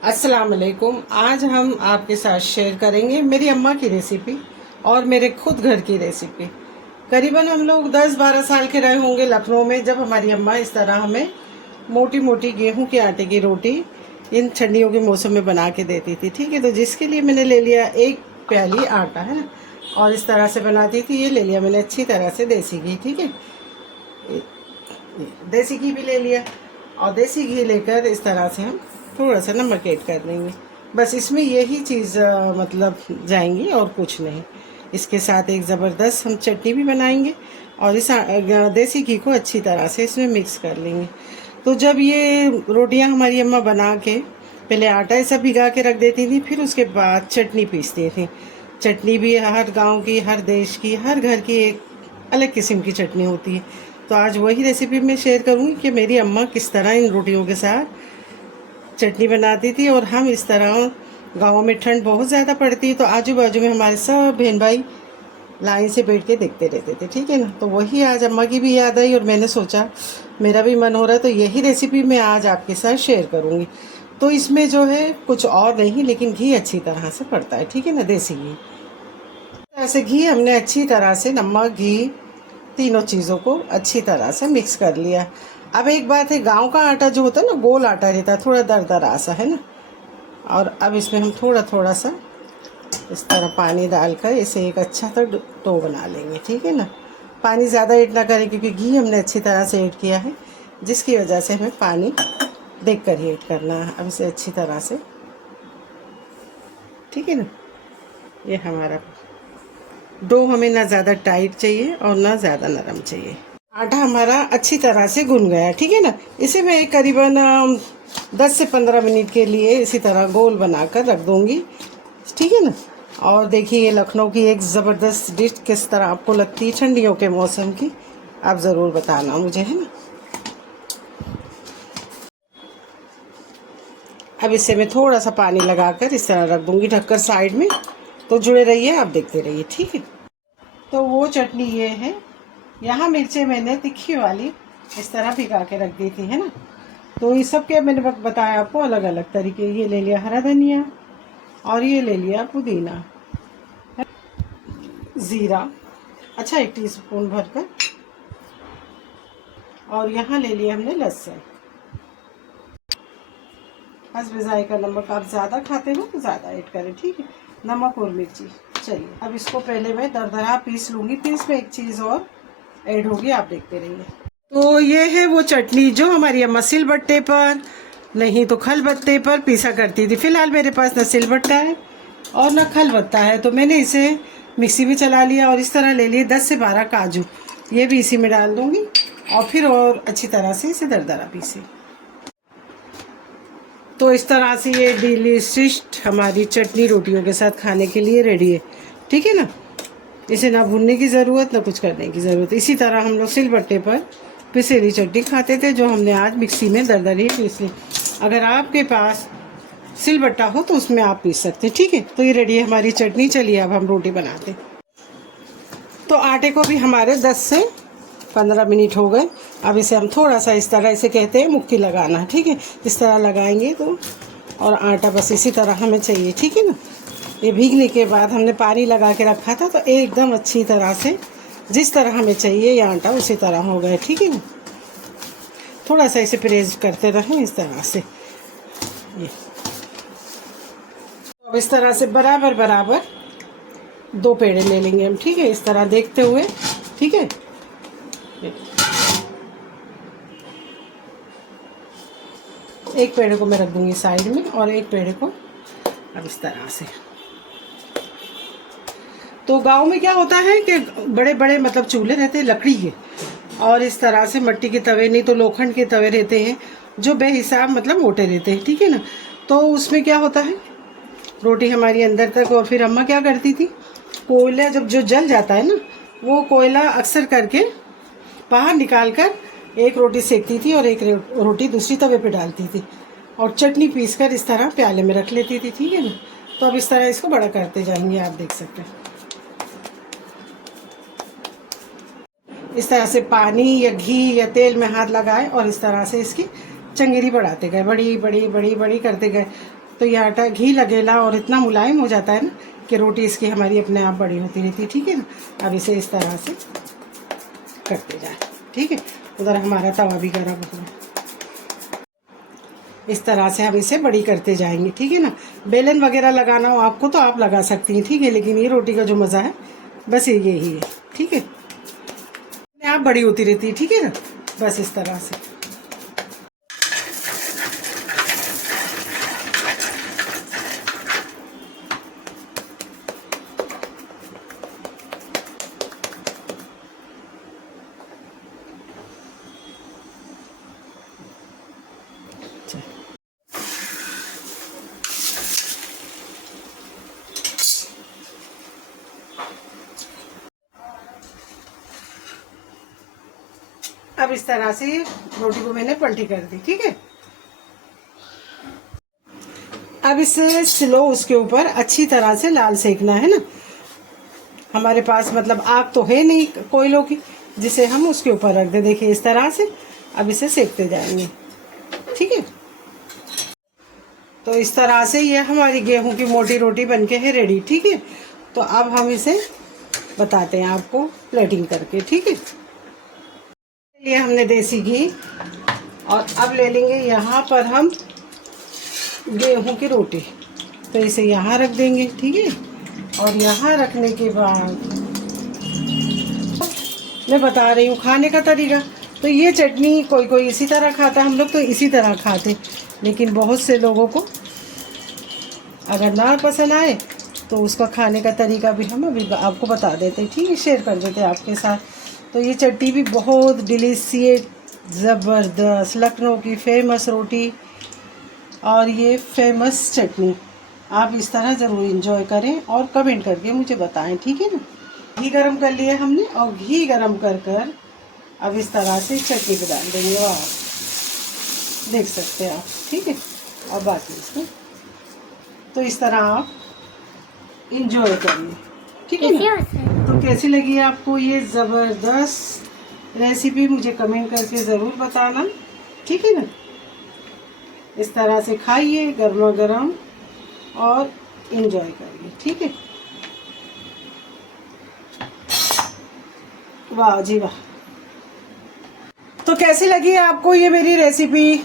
अस्सलाम वालेकुम। आज हम आपके साथ शेयर करेंगे मेरी अम्मा की रेसिपी और मेरे खुद घर की रेसिपी। करीबन हम लोग 10-12 साल के रहे होंगे लखनऊ में, जब हमारी अम्मा इस तरह हमें मोटी मोटी गेहूं के आटे की रोटी इन ठंडियों के मौसम में बना के देती थी। ठीक है, तो जिसके लिए मैंने ले लिया 1 प्याली आटा, है ना, और इस तरह से बनाती थी। ये ले लिया मैंने अच्छी तरह से देसी घी। ठीक है, देसी घी भी ले लिया और देसी घी लेकर इस तरह से हम थोड़ा सा नमक ऐड कर देंगे। बस इसमें यही चीज़ मतलब जाएंगी और कुछ नहीं। इसके साथ एक ज़बरदस्त हम चटनी भी बनाएंगे और इस देसी घी को अच्छी तरह से इसमें मिक्स कर लेंगे। तो जब ये रोटियां हमारी अम्मा बना के पहले आटा ऐसा भिगा के रख देती थी, फिर उसके बाद चटनी पीसती थी। चटनी भी हर गांव की, हर देश की, हर घर की एक अलग किस्म की चटनी होती है। तो आज वही रेसिपी मैं शेयर करूँगी कि मेरी अम्मा किस तरह इन रोटियों के साथ चटनी बनाती थी। और हम इस तरह, गाँव में ठंड बहुत ज़्यादा पड़ती है, तो आजू बाजू में हमारे सब बहन भाई लाइन से बैठ के देखते रहते थे। ठीक है ना, तो वही आज अम्मा की भी याद आई और मैंने सोचा मेरा भी मन हो रहा है, तो यही रेसिपी मैं आज आपके साथ शेयर करूँगी। तो इसमें जो है कुछ और नहीं, लेकिन घी अच्छी तरह से पड़ता है। ठीक है ना, देसी घी। ऐसे घी हमने अच्छी तरह से, नमक, घी, तीनों चीज़ों को अच्छी तरह से मिक्स कर लिया। अब एक बात है, गांव का आटा जो होता है ना, गोल आटा रहता है, थोड़ा दरदरा सा, है ना। और अब इसमें हम थोड़ा थोड़ा सा इस तरह पानी डालकर इसे एक अच्छा सा डो बना लेंगे। ठीक है ना, पानी ज़्यादा ऐड ना करें क्योंकि घी हमने अच्छी तरह से ऐड किया है, जिसकी वजह से हमें पानी देख कर ही ऐड करना है। अब इसे अच्छी तरह से, ठीक है ना, ये हमारा डो हमें ना ज़्यादा टाइट चाहिए और ना ज़्यादा नरम चाहिए। आटा हमारा अच्छी तरह से गुन गया। ठीक है ना, इसे मैं करीबन 10 से 15 मिनट के लिए इसी तरह गोल बनाकर रख दूँगी। ठीक है ना, और देखिए ये लखनऊ की एक ज़बरदस्त डिश किस तरह आपको लगती है ठंडियों के मौसम की, आप ज़रूर बताना मुझे, है ना। अब इसे मैं थोड़ा सा पानी लगाकर इस तरह रख दूँगी ढककर साइड में। तो जुड़े रहिए, आप देखते रहिए। ठीक है, तो वो चटनी ये है। यहाँ मिर्चें मैंने तीखी वाली इस तरह भिगा के रख दी थी, है ना। तो ये सब के मैंने बताया आपको अलग अलग तरीके। ये ले लिया हरा धनिया और ये ले लिया पुदीना, ज़ीरा, अच्छा 1 टीस्पून भरकर, और यहाँ ले लिया हमने लहसुन। हस्ब ज़ायक़ा नमक, आप ज़्यादा खाते हो तो ज़्यादा ऐड करें। ठीक है, नमक और मिर्ची। चलिए अब इसको पहले मैं दरदरा पीस लूँगी, फिर इसमें एक चीज़ और ऐड होगी, आप देखते रहिए। तो ये है वो चटनी जो हमारी अम्मा सिलबट्टे पर नहीं तो खलबत्ते पर पीसा करती थी। फिलहाल मेरे पास न सिलबट्टा है और न खलबत्ता है, तो मैंने इसे मिक्सी में चला लिया और इस तरह ले लिए 10 से 12 काजू, ये भी इसी में डाल दूँगी और फिर और अच्छी तरह से इसे दरदरा पीसे। तो इस तरह से ये डिलीशियस हमारी चटनी रोटियों के साथ खाने के लिए रेडी है। ठीक है ना, इसे ना भूनने की ज़रूरत ना कुछ करने की ज़रूरत। इसी तरह हम लोग सिलबट्टे पर पिसेली चटनी खाते थे, जो हमने आज मिक्सी में दरदरी पीस ली। अगर आपके पास सिलबट्टा हो तो उसमें आप पीस सकते हैं। ठीक है, तो ये रेडी है हमारी चटनी। चलिए अब हम रोटी बनाते हैं। तो आटे को भी हमारे 10 से 15 मिनट हो गए। अब इसे हम थोड़ा सा इस तरह, इसे कहते हैं मुक्की लगाना। ठीक है, इस तरह लगाएंगे तो, और आटा बस इसी तरह हमें चाहिए। ठीक है ना, ये भीगने के बाद हमने पानी लगा के रखा था, तो एकदम अच्छी तरह से जिस तरह हमें चाहिए ये आटा उसी तरह हो गया। ठीक है ना, थोड़ा सा इसे प्रेस करते रहें इस तरह से। ये अब इस तरह से बराबर बराबर 2 पेड़े ले लेंगे हम। ठीक है, इस तरह देखते हुए। ठीक है, एक पेड़े को मैं रख दूंगी साइड में और एक पेड़े को अब इस तरह से। तो गांव में क्या होता है कि बड़े बड़े मतलब चूल्हे रहते हैं लकड़ी के, और इस तरह से मिट्टी के तवे, नहीं तो लोखंड के तवे रहते हैं जो बेहिसाब मतलब मोटे रहते हैं। ठीक है ना, तो उसमें क्या होता है, रोटी हमारी अंदर तक, और फिर अम्मा क्या करती थी, कोयला जब जो जल जाता है ना, वो कोयला अक्सर करके बाहर निकाल कर एक रोटी सेकती थी और एक रोटी दूसरी तवे पे डालती थी और चटनी पीसकर इस तरह प्याले में रख लेती थी। ठीक है ना, तो अब इस तरह इसको बड़ा करते जाएंगे, आप देख सकते हैं। इस तरह से पानी या घी या तेल में हाथ लगाए और इस तरह से इसकी चंगेरी बढ़ाते गए, बड़ी बड़ी बड़ी बड़ी करते गए। तो ये आटा घी लगेला और इतना मुलायम हो जाता है ना कि रोटी इसकी हमारी अपने आप बड़ी होती रहती है। ठीक है ना। अब इसे इस तरह से करते जाए। ठीक है। उधर हमारा तवा भी गर्म हो गया। इस तरह से हम इसे बड़ी करते जाएंगे। ठीक है ना। बेलन वगैरह लगाना हो आपको तो आप लगा सकती हैं। ठीक है। लेकिन ये रोटी का जो मज़ा है बस ये यही है। ठीक है। आप बड़ी होती रहती है। ठीक है ना। बस इस तरह से अब इस तरह से रोटी को मैंने पलटी कर दी। ठीक है। अब इसे स्लो उसके ऊपर अच्छी तरह से लाल सेकना है ना। हमारे पास मतलब आग तो है नहीं कोयलों की जिसे हम उसके ऊपर रख दे। देखिए इस तरह से अब इसे सेकते जाएंगे। ठीक है। तो इस तरह से ये हमारी गेहूं की मोटी रोटी बनके है रेडी। ठीक है। तो अब हम इसे बताते हैं आपको प्लेटिंग करके। ठीक है। लिए हमने देसी घी और अब ले लेंगे यहाँ पर हम गेहूं की रोटी। तो इसे यहाँ रख देंगे। ठीक है। और यहाँ रखने के बाद मैं बता रही हूँ खाने का तरीका। तो ये चटनी कोई कोई इसी तरह खाता है, हम लोग तो इसी तरह खाते, लेकिन बहुत से लोगों को अगर ना पसंद आए तो उसका खाने का तरीका भी हम अभी आपको बता देते हैं। ठीक है। शेयर कर देते हैं आपके साथ। तो ये चटनी भी बहुत डिलीशियस ज़बरदस्त लखनऊ की फेमस रोटी और ये फेमस चटनी आप इस तरह ज़रूर इंजॉय करें और कमेंट करके मुझे बताएं। ठीक है ना। घी गरम कर लिया हमने और घी गरम कर कर अब इस तरह से चटनी को डाल देंगे। वाह देख सकते हैं आप। ठीक है। और बाकी इसमें तो इस तरह आप इंजॉय करिए। ठीक है ना। तो कैसी लगी आपको ये ज़बरदस्त रेसिपी मुझे कमेंट करके ज़रूर बताना। ठीक है ना। इस तरह से खाइए गर्मा गर्म और इंजॉय करिए। ठीक है। वाह जी वाह। तो कैसी लगी आपको ये मेरी रेसिपी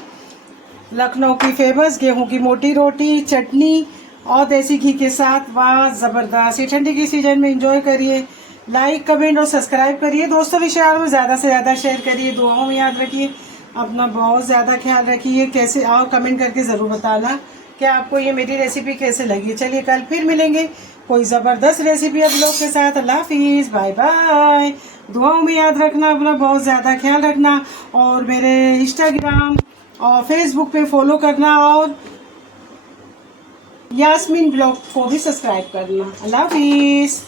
लखनऊ की फेमस गेहूं की मोटी रोटी चटनी और देसी घी के साथ। वाह ज़बरदस्त। ये ठंडी की सीजन में एंजॉय करिए। लाइक कमेंट और सब्सक्राइब करिए। दोस्तों रिश्तेदारों में ज़्यादा से ज़्यादा शेयर करिए। दुआओं में याद रखिए। अपना बहुत ज़्यादा ख्याल रखिए। कैसे और कमेंट करके ज़रूर बताना कि आपको ये मेरी रेसिपी कैसे लगी। चलिए कल फिर मिलेंगे कोई ज़बरदस्त रेसिपी आप लोग के साथ। अल्लाह हाफिज़। Bye bye. दुआओं में याद रखना। अपना बहुत ज़्यादा ख्याल रखना और मेरे इंस्टाग्राम और फेसबुक पे फॉलो करना और यास्मीन ब्लॉग को भी सब्सक्राइब करना। अल्लाह हाफिज़।